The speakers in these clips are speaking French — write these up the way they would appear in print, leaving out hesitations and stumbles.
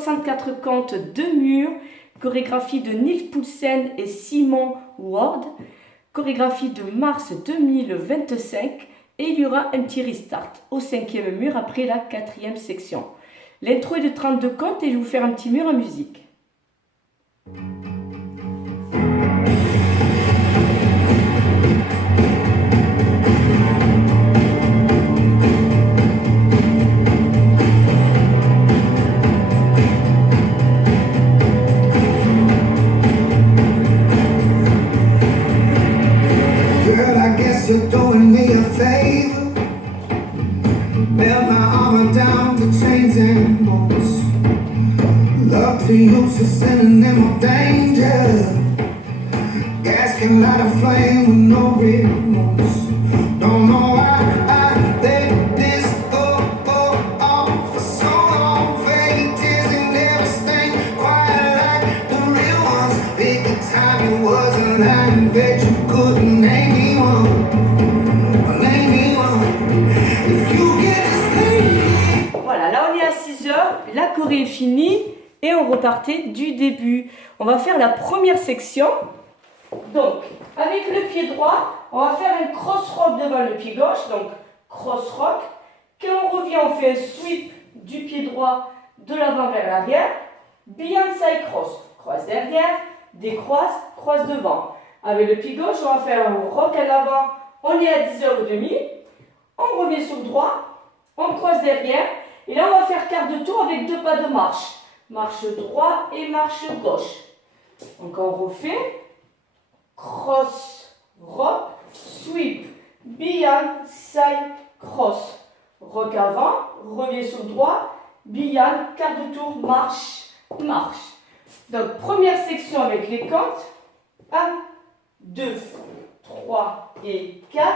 64 comptes de mur, chorégraphie de Niels Poulsen et Simon Ward, chorégraphie de mars 2025, et il y aura un petit restart au 5e mur après la 4e section. L'intro est de 32 comptes et je vais vous faire un petit mur en musique. You're doing me a favor. Bend my armor down to chains and bolts. Love to use a synonym of danger. Gas can light a flame with no remorse. Don't know why I let this go on for so long. Fake tears and never stain quite like the real ones. Pick a time it wasn't lying, bet you couldn't name me one. Voilà, là on est à 6 heures, la choré est finie et on repartait du début. On va faire la première section. Donc, avec le pied droit, on va faire un cross-rock devant le pied gauche, donc cross-rock. Quand on revient, on fait un sweep du pied droit de l'avant vers l'arrière. Beyond side cross, croise derrière, décroise, croise devant. Avec le pied gauche, on va faire un rock à l'avant, on est à 10h30. On revient sur le droit, on croise derrière, et là on va faire quart de tour avec 2 pas de marche. Marche droit et marche gauche. Donc on refait, cross, rock, sweep, beyond, side, cross. Rock avant, revient sur le droit, beyond, quart de tour, marche, marche. Donc première section avec les comptes, 1, 2, 3 et 4,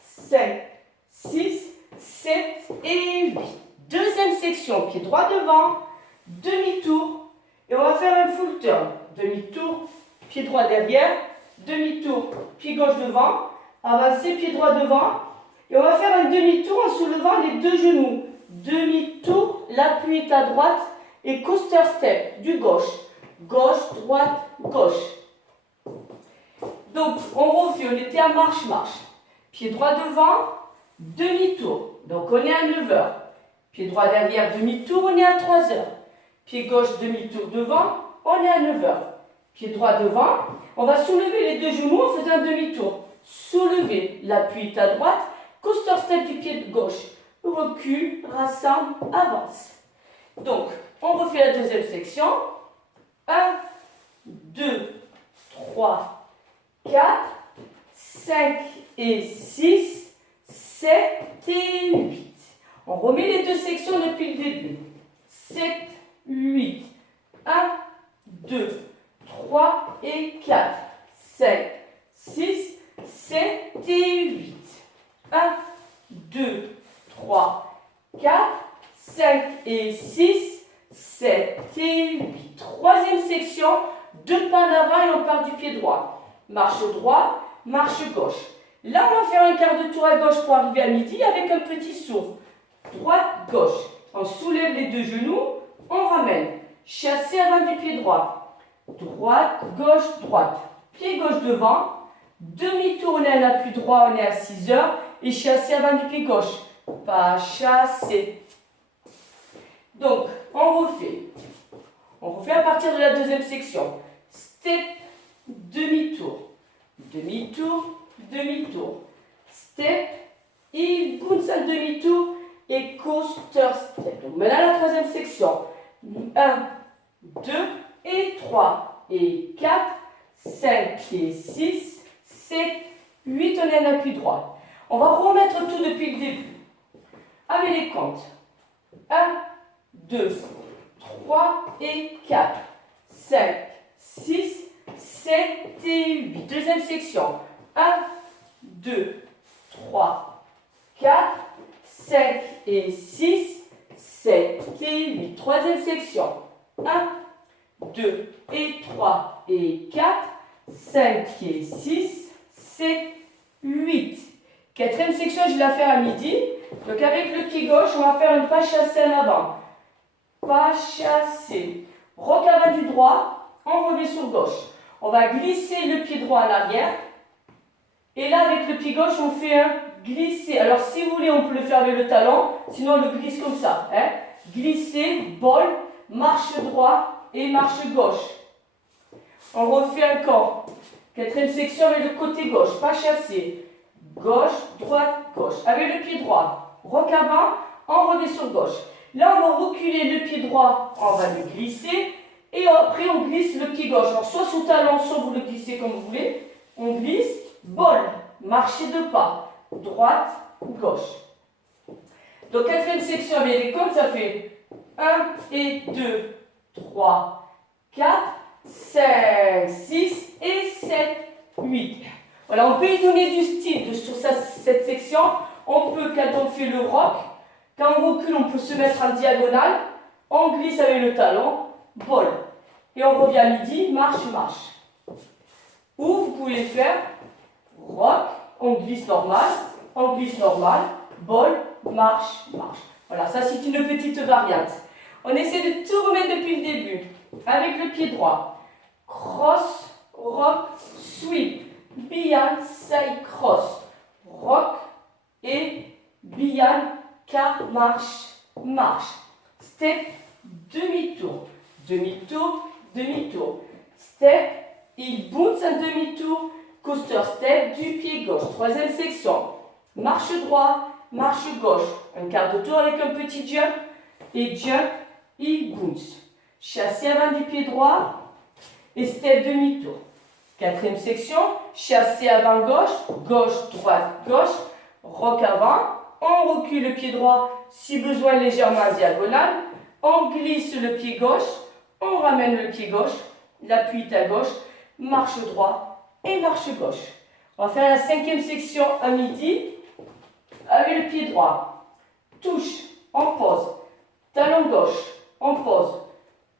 5, 6, 7 et 8. Deuxième section, pied droit devant, demi-tour, et on va faire un full turn. Demi-tour, pied droit derrière, demi-tour, pied gauche devant, avancer, pied droit devant, et on va faire un demi-tour en soulevant les 2 genoux. Demi-tour, l'appui est à droite, et coaster step du gauche. Gauche, droite, gauche. Donc, on refait, on était à marche-marche. Pied droit devant, demi-tour. Donc, on est à 9h. Pied droit derrière, demi-tour, on est à 3h. Pied gauche, demi-tour devant, on est à 9h. Pied droit devant, on va soulever les 2 genoux en faisant un demi-tour. Soulever, l'appui est à droite, coaster step du pied de gauche. Recule, rassemble, avance. Donc, on refait la deuxième section. 1, 2, 3, 4, 5 et 6, 7 et 8. On remet les 2 sections depuis le début. 7, 8. 1, 2, 3 et 4, 5, 6, 7 et 8. 1, 2, 3, 4, 5 et 6, 7 et 8. Troisième section, 2 pas d'avant et on part du pied droit. Marche droit, marche gauche. Là, on va faire un quart de tour à gauche pour arriver à midi avec un petit saut. Droite, gauche. On soulève les 2 genoux, on ramène. Chassé avant du pied droit. Droite, gauche, droite. Pied gauche devant. Demi-tour, on est à l'appui droit, on est à 6h. Et chassé avant du pied gauche. Pas chassé. Donc, on refait. On refait à partir de la deuxième section. Step, demi-tour. Demi-tour, demi-tour. Step, et bounce demi-tour et coaster step. Donc maintenant la troisième section. 1, 2 et 3 et 4, 5 et 6, 7, 8, on est à l'appui droit. On va remettre tout depuis le début. Avec les comptes. 1, 2, 3 et 4, 5, 6, 7 et 8. Deuxième section. 1, 2, 3, 4, 5 et 6, 7 et 8. Troisième section. 1, 2 et 3 et 4, 5 et 6, 7, 8. Quatrième section, je vais la faire à midi. Donc avec le pied gauche, on va faire une pas chassée en avant. pas chasser. Roc avant du droit, enrobé sur gauche. On va glisser le pied droit en arrière. Et là, avec le pied gauche, on fait un glisser. Alors, si vous voulez, on peut le faire avec le talon. Sinon, on le glisse comme ça. Hein. Glisser, bol, marche droit et marche gauche. On refait encore. Quatrième section avec le côté gauche, pas chasser. Gauche, droite, gauche. Avec le pied droit, roc avant, enrobé sur gauche. Là, on va reculer le pied droit, on va le glisser. Et après, on glisse le pied gauche. Alors, soit sous talon, soit vous le glissez comme vous voulez. On glisse, bol, marcher de pas. Droite, gauche. Donc, quatrième section avec les comptes, ça fait 1 et 2, 3, 4, 5, 6 et 7, 8. Voilà, on peut y donner du style sur cette section. On peut, quand on fait le roc, quand on recule, on peut se mettre en diagonale. On glisse avec le talon, bol. Et on revient à midi, marche, marche. Ou vous pouvez faire roc, on glisse normal, bol, marche, marche. Voilà, ça c'est une petite variante. On essaie de tout remettre depuis le début. Avec le pied droit. Cross, rock, sweep. Beyond, side cross. Rock et beyond, quart, marche, marche. Step, demi-tour. Demi-tour, demi-tour. Step, il bounce un demi-tour. Coaster step du pied gauche. Troisième section. Marche droit, marche gauche. Un quart de tour avec un petit jump. Et jump, il bounce. Chassé avant du pied droit et step demi-tour. Quatrième section, chassé avant gauche, gauche, droite, gauche, roc avant. On recule le pied droit, si besoin légèrement en diagonale. On glisse le pied gauche, on ramène le pied gauche, l'appui est à gauche, marche droit et marche gauche. On va faire la cinquième section à midi avec le pied droit. Touche, on pose, talon gauche, on pose.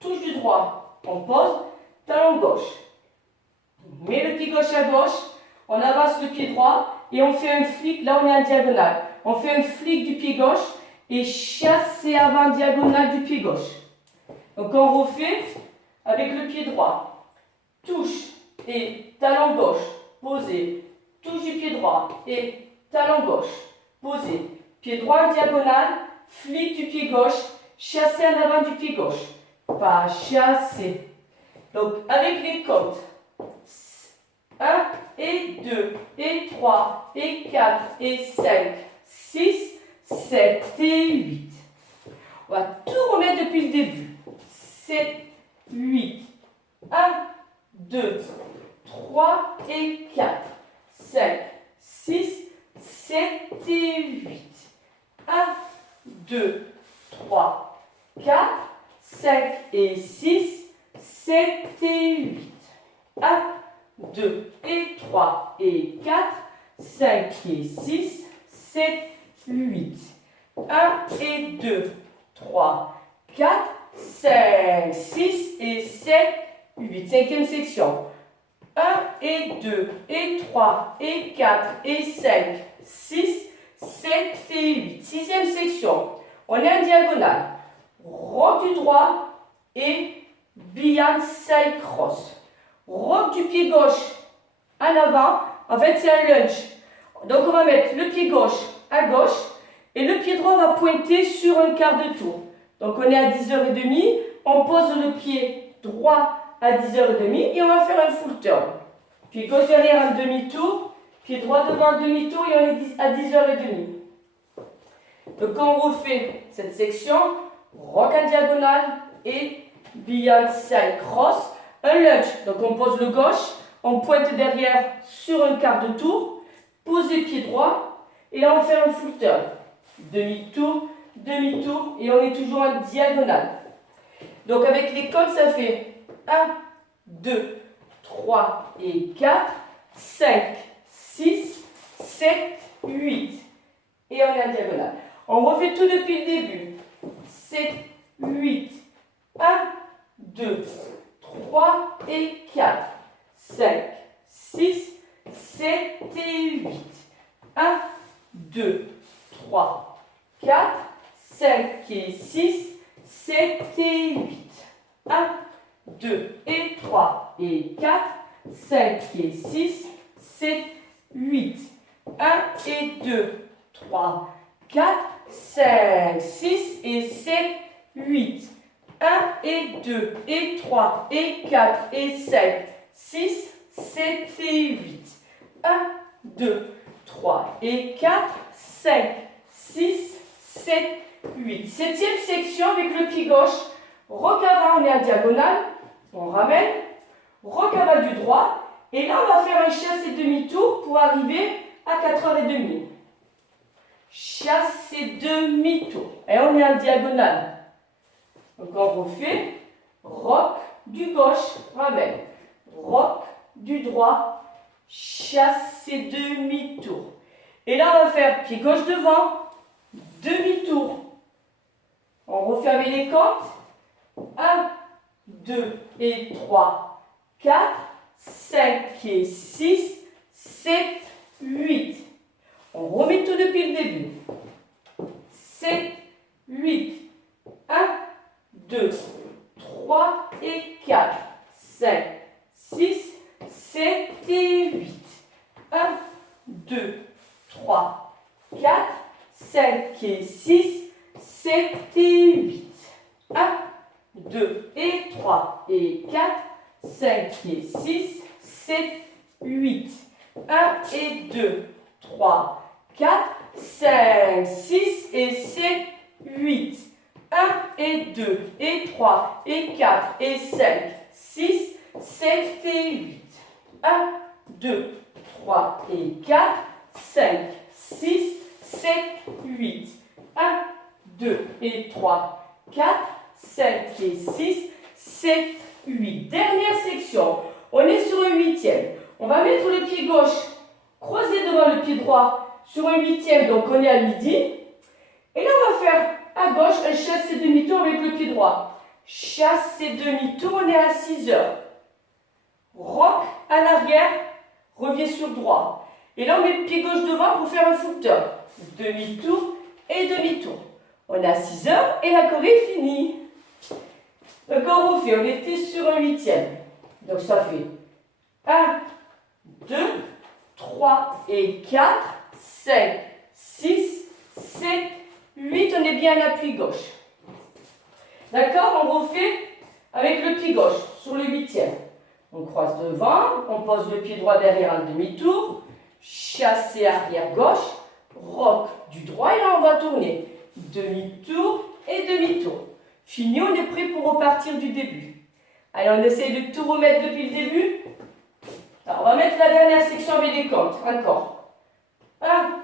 Touche du droit, on pose, talon gauche. On met le pied gauche à gauche, on avance le pied droit et on fait un flic, là on est en diagonale. On fait un flic du pied gauche et chassé avant diagonale du pied gauche. Donc on refait avec le pied droit. Touche et talon gauche, posé. Touche du pied droit et talon gauche, posé. Pied droit en diagonale, flic du pied gauche, chassé en avant du pied gauche. Pas chasser. Donc, avec les comptes, 1 et 2 et 3 et 4 et 5, 6, 7 et 8. On va tout remettre depuis le début. 7, 8, 1, 2, 3 et 4, 5, 6, 7 et 8. 1, 2, 3, 4, 5 et 6, 7 et 8. 1, 2 et 3 et 4, 5 et 6, 7, 8. 1 et 2, 3, 4, 5, 6 et 7, 8. Cinquième section. 1 et 2 et 3 et 4 et 5, 6, 7 et 8. Sixième section. On est en diagonale. Roc du droit et beyond side cross. Roc du pied gauche en avant. En fait, c'est un lunge. Donc, on va mettre le pied gauche à gauche et le pied droit va pointer sur un quart de tour. Donc, on est à 10h30. On pose le pied droit à 10h30 et on va faire un full turn. Pied gauche derrière un demi-tour. Pied droit devant un demi-tour et on est à 10h30. Donc, quand on refait cette section, roc en diagonale et beyond side cross, un lunge. Donc, on pose le gauche, on pointe derrière sur un quart de tour, posez pied droit, et là, on fait un full turn. Demi-tour, demi-tour, et on est toujours en diagonale. Donc, avec les comptes, ça fait 1, 2, 3 et 4, 5, 6, 7, 8. Et on est en diagonale. On refait tout depuis le début. 7, 8, 1, 2, 3 et 4, 5, 6, 7 et 8. 1, 2, 3, 4, 5 et 6, 7 et 8. 1, 2 et 3 et 4, 5 et 6, 7, 8. 1 et 2, 3, 4, 5, 6 et 7, 8. 1 et 2 et 3 et 4 et 5, 6, 7 et 8. 1, 2, 3 et 4, 5, 6, 7, 8. Septième section avec le pied gauche. Recava, on est à diagonale. On ramène. Recava du droit. Et là, on va faire un chasse et demi-tour pour arriver à 4h30. Chasse et demi-tour. Et on est en diagonale. Donc on refait. Roc du gauche. Ramène. Roc du droit. Chasse et demi-tour. Et là, on va faire pied gauche devant. Demi-tour. On refait avec les comptes. 1, 2 et 3, 4, 5 et 6, 7, 8. On remet tout depuis le début. 7, 8. 1, 2, 3 et 4, 5, 6, 7 et 8. 1, 2, 3, 4, 5 et 6, 7 et 8. 1, 2 et 3 et 4, 5 et 6, 7, 8. 1 et 2, 3, 4, 5, 6 et 7, 8. 1 et 2 et 3 et 4 et 5, 6, 7 et 8. 1, 2, 3 et 4, 5, 6, 7, 8. 1, 2 et 3, 4, 5 et 6, 7, 8. Dernière section. On est sur un huitième. On va mettre le pied gauche croisé devant le pied droit sur un huitième. Donc on est à midi. Et là on va faire à gauche un chasse et demi-tour avec le pied droit. Chasse et demi-tour, on est à 6 heures. Roc à l'arrière, revient sur droit. Et là on met le pied gauche devant pour faire un footer. Demi-tour et demi-tour. On est à 6 heures et la choré est finie. Donc on refait, on était sur un huitième. Donc ça fait 1, 2, 3 et 4, 5, 6, 7, 8. On est bien à l'appui gauche. D'accord? On refait avec le pied gauche sur le huitième. On croise devant, on pose le pied droit derrière en demi-tour, chassé arrière gauche, roc du droit et là on va tourner. Demi-tour et demi-tour. Fini, on est prêt pour repartir du début. Allez, on essaye de tout remettre depuis le début. Alors, on va mettre la dernière section avec les comptes. Encore. 1,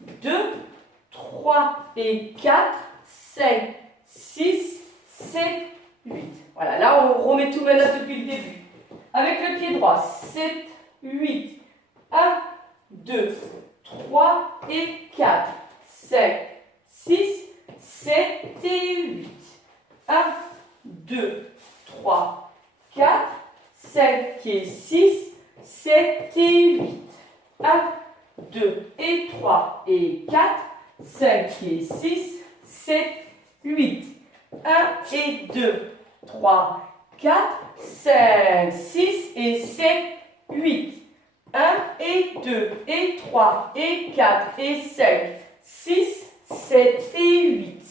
2, 3 et 4, 5, 6, 7, 8. Voilà, là, on remet tout maintenant depuis le début. Avec le pied droit, 7, 8. 1, 2, 3 et 4, 5, 6, 7 et 8. 1, 2, 3, 4, 5 et 6, 7 et 8. 1, 2 et 3 et 4, 5 et 6, 7, 8. 1 et 2, 3, 4, 5, 6 et 7, 8. 1 et 2 et 3 et 4 et 5, 6, 7 et 8.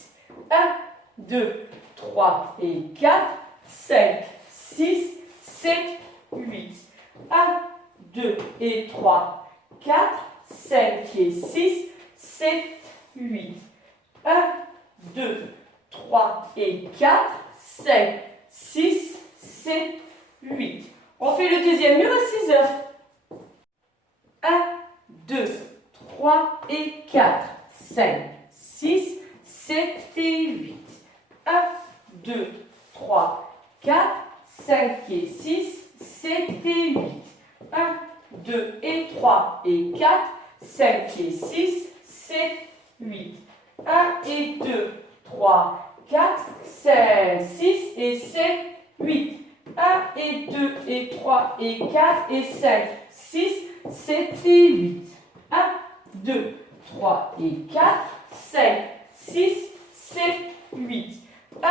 1, 2, 3 et 4, 5, 6, 7, 8. 1, 2 et 3, 4, 5 et 6, 7, 8. 1, 2, 3 et 4, 5, 6, 7, 8. On fait le deuxième mur à 6 heures. 1, 2, 3 et 4, 5, 6, 7 et 8. 1, 2, 3, 4, 5 et 6, 7 et 8. 1, 2 et 3 et 4, 5 et 6, 7, 8. 1 et 2, 3, 4, 5, 6 et 7, 8. 1 et 2 et 3 et 4 et 5, 6, 7 et 8. 1, 2, 3 et 4, 5, 6, 7, 8. 1,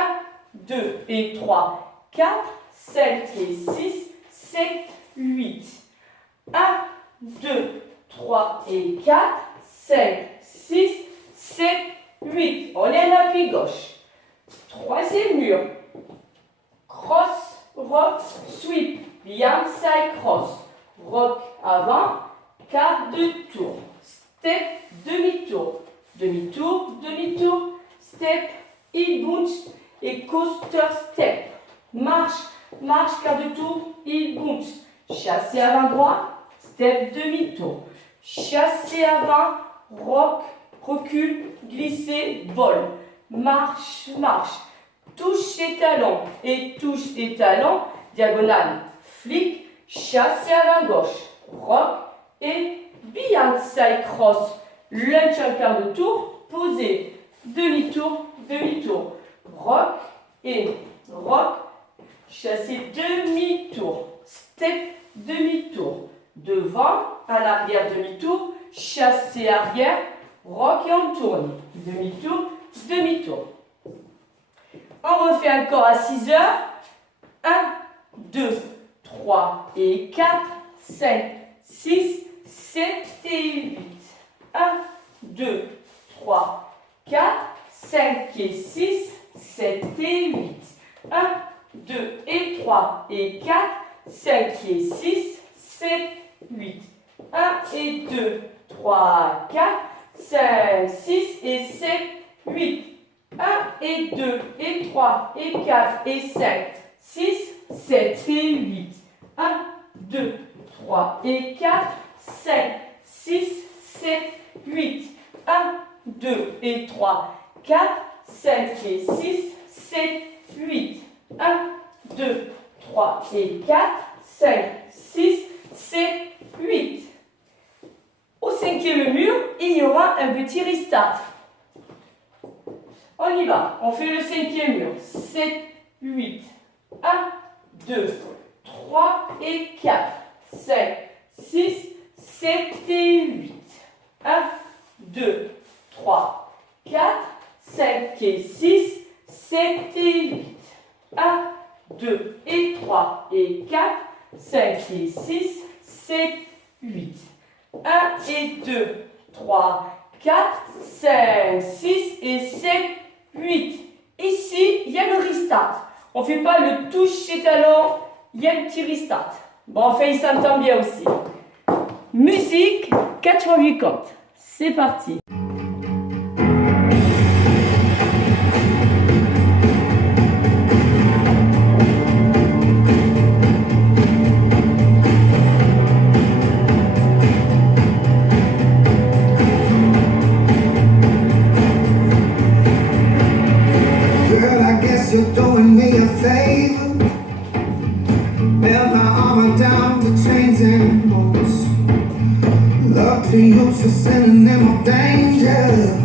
2 et 3, 4, 5 et 6, 7, 8. 1, 2, 3 et 4, 5, 6, 7, 8. On est à l'appui gauche. Troisième mur. Cross, rock, sweep. Behind side cross. Rock avant, quart de tour. Step, demi-tour. Demi-tour, demi-tour. Step, heel bounce et coaster step. Marche, marche, quart de tour, heel bounce. Chassé avant droit, step, demi-tour. Chassé avant, rock, recule, glisser, vol. Marche, marche. Touche les talons et touche les talons. Diagonale, flic, chassé avant gauche. Rock et behind side cross. Lunge un quart de tour, posé. Demi-tour, demi-tour. Rock et rock. Chassé demi-tour. Step, demi-tour. Devant, à l'arrière, demi-tour. Chassé arrière. Rock et on tourne. Demi-tour, demi-tour. On refait encore à 6 heures. 1, 2, 3 et 4, 5, 6, 7 et 8. 1, 2, 3, 4, 5 et 6, 7 et 8. 1, 2 et 3 et 4, 5 et 6, 7, 8. 1 et 2, 3, 4, 5, 6 et 7, 8. 1 et 2 et 3 et 4 et 5, 6, 7 et 8. 1, 2, 3 et 4, 5, 6, 7, 8. 1, 2 et 3, 4, 5 et 6, 7, 8. 1, 2, 3 et 4, 5, 6, 7, 8. Au cinquième mur, il y aura un petit restart. On y va. On fait le cinquième mur. 7, 8. 1, 2, 3 et 4. 5, 6, 7 et 8. 1, 2, 3, 4, 5 et 6, 7 et 8. 1, 2 et 3 et 4, 5 et 6, 7, 8. 1 et 2, 3, 4, 5, 6 et 7, 8. Ici, il y a le restart. On ne fait pas le touche chez talons, il y a le petit restart. Bon, enfin, il s'entend bien aussi. Musique, 4 x 8 comptes. C'est parti. You're doing me a favor. Belt my armor down to chains and bolts. Love to use a synonym of danger.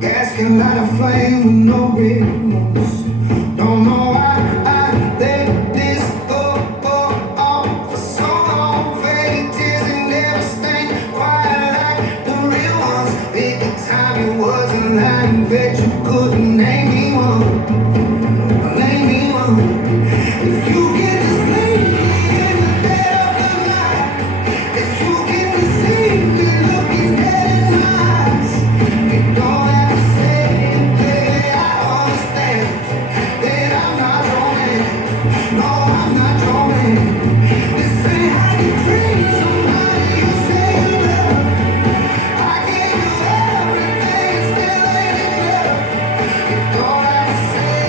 Gas can light a flame with no remorse. Don't know why I let this go on for so long. Fake tears and never stain quite like the real ones. Big time it wasn't lying, bet you couldn't name me one. Name me one. If you get to sleep in the dead of the night, if you get to see me looking dead in my eyes, you don't have to say anything. I understand that I'm not your man. No, I'm not your man. This ain't how you treat somebody you say you love. I gave you everything, still ain't enough. You don't have to say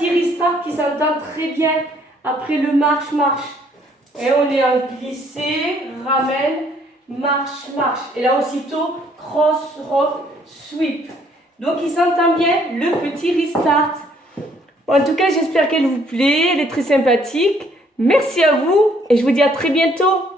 petit restart qui s'entend très bien après le marche-marche. Et on est en glissé, ramène, marche-marche. Et là aussitôt, cross-rock, sweep. Donc il s'entend bien le petit restart. Bon, en tout cas, j'espère qu'elle vous plaît. Elle est très sympathique. Merci à vous et je vous dis à très bientôt.